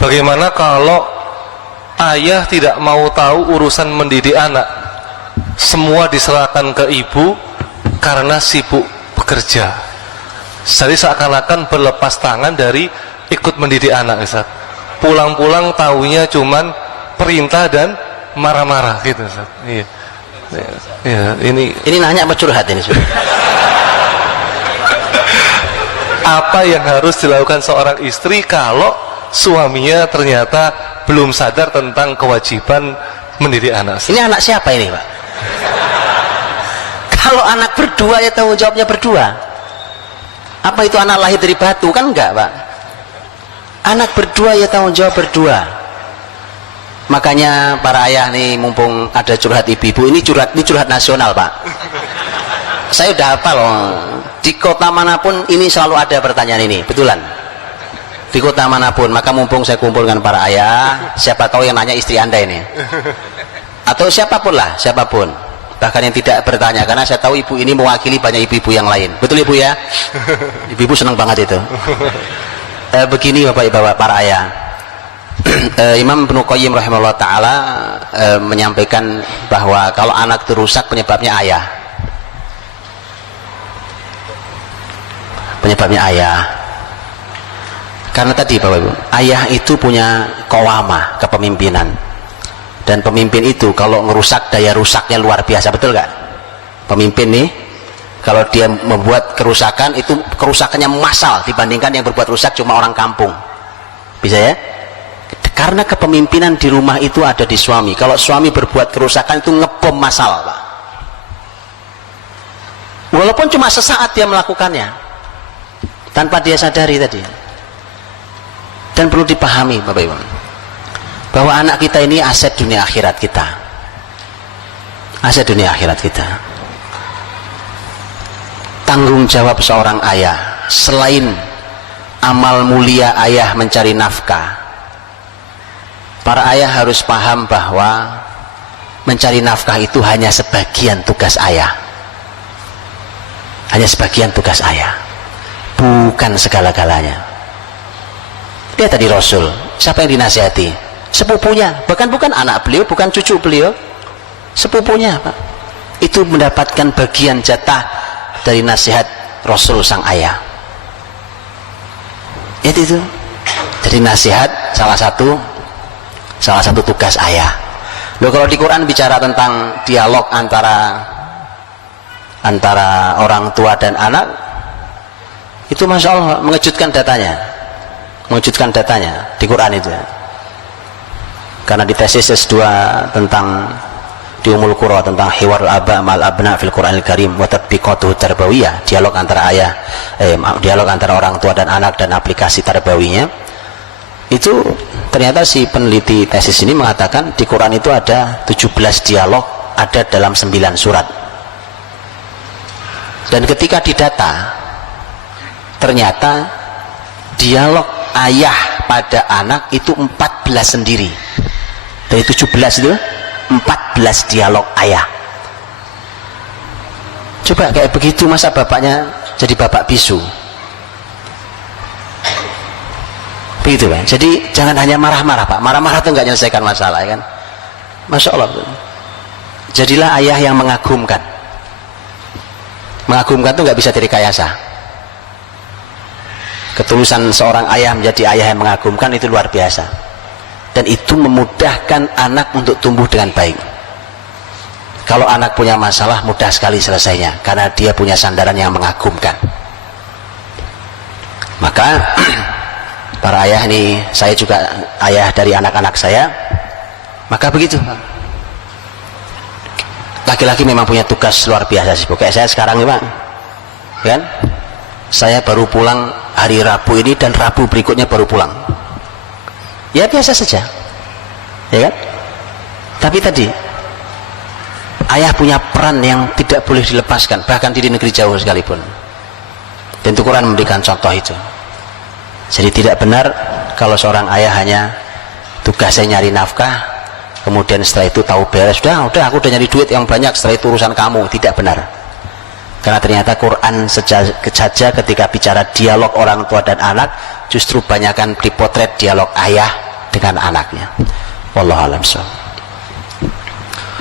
bagaimana kalau ayah tidak mau tahu urusan mendidik anak, semua diserahkan ke ibu karena sibuk bekerja, jadi seakan-akan berlepas tangan dari ikut mendidik anak, Ustaz. Pulang-pulang taunya cuman perintah dan marah-marah gitu, Ustaz. Iya. Ya, ini nanya apa curhat ini? Apa yang harus dilakukan seorang istri kalau suaminya ternyata belum sadar tentang kewajiban mendidik anak? Ini anak siapa ini, Pak? Kalau anak berdua ya tanggung jawabnya berdua. Apa itu anak lahir dari batu? Kan enggak, Pak. Anak berdua ya tanggung jawab berdua. Makanya para ayah nih, mumpung ada curhat ibu-ibu, ini curhat nasional, Pak. Saya udah hafal loh. Di kota manapun ini selalu ada pertanyaan ini, betulan. Di kota manapun, maka mumpung saya kumpulkan para ayah, siapa tahu yang nanya istri Anda ini. Atau siapapun lah, siapapun. Bahkan yang tidak bertanya, karena saya tahu ibu ini mewakili banyak ibu-ibu yang lain. Betul Ibu ya? Ibu-ibu senang banget itu. Begini Bapak-Ibu, para ayah. Imam Ibnu Qayyim rahimahullah ta'ala menyampaikan bahwa kalau anak itu rusak penyebabnya ayah. Karena tadi Bapak Ibu, ayah itu punya qawamah, kepemimpinan. Dan pemimpin itu kalau ngerusak, daya rusaknya luar biasa, betul gak? Pemimpin nih, kalau dia membuat kerusakan, itu kerusakannya massal dibandingkan yang berbuat rusak cuma orang kampung. Bisa ya? Karena kepemimpinan di rumah itu ada di suami. Kalau suami berbuat kerusakan itu ngebom massal, Pak. Walaupun cuma sesaat dia melakukannya, tanpa dia sadari tadi. Dan perlu dipahami Bapak Ibu, bahwa anak kita ini aset dunia akhirat kita. Aset dunia akhirat kita. Tanggung jawab seorang ayah, selain amal mulia ayah mencari nafkah, para ayah harus paham bahwa mencari nafkah itu hanya sebagian tugas ayah. Hanya sebagian tugas ayah, bukan segala-galanya. Lihat tadi Rasul, siapa yang dinasihati? Sepupunya, bahkan bukan anak beliau, bukan cucu beliau, sepupunya, Pak. Itu mendapatkan bagian jatah dari nasihat Rasul sang ayah. Itu. Jadi nasihat salah satu tugas ayah. Loh, kalau di Quran bicara tentang dialog antara orang tua dan anak, itu Masya Allah mengejutkan datanya di Quran itu. Karena di tesis S2 tentang di Ummul Qura tentang hiwar al-aba ma'al abna fil Qur'anil Karim wa tatbiqatuhu tarbawiyah, dialog antara orang tua dan anak dan aplikasi tarbawinya. Itu ternyata si peneliti tesis ini mengatakan di Quran itu ada 17 dialog, ada dalam 9 surat. Dan ketika didata, ternyata dialog ayah pada anak itu 14 sendiri. Dari 17 itu 14 dialog ayah. Coba kayak begitu, masa bapaknya jadi bapak bisu? Begitu kan? Jadi jangan hanya marah-marah, Pak. Marah-marah itu nggak menyelesaikan masalah, kan? Masya Allah. Jadilah ayah yang mengagumkan. Mengagumkan itu nggak bisa direkayasa. Ketulusan seorang ayah menjadi ayah yang mengagumkan itu luar biasa. Dan itu memudahkan anak untuk tumbuh dengan baik. Kalau anak punya masalah, mudah sekali selesainya, karena dia punya sandaran yang mengagumkan. Maka para ayah ini, saya juga ayah dari anak-anak saya, maka begitu. Laki-laki memang punya tugas luar biasa sih. Kayak saya sekarang nih, Pak, kan? Saya baru pulang hari Rabu ini, dan Rabu berikutnya baru pulang. Ya biasa saja, ya kan? Tapi tadi ayah punya peran yang tidak boleh dilepaskan, bahkan di negeri jauh sekalipun. Dan itu Quran memberikan contoh itu. Jadi tidak benar kalau seorang ayah hanya tugasnya nyari nafkah, kemudian setelah itu tahu beres, udah aku udah nyari duit yang banyak, setelah itu urusan kamu. Tidak benar. Karena ternyata Quran saja ketika bicara dialog orang tua dan anak, justru banyakkan dipotret dialog ayah dengan anaknya. Wallahu a'lam.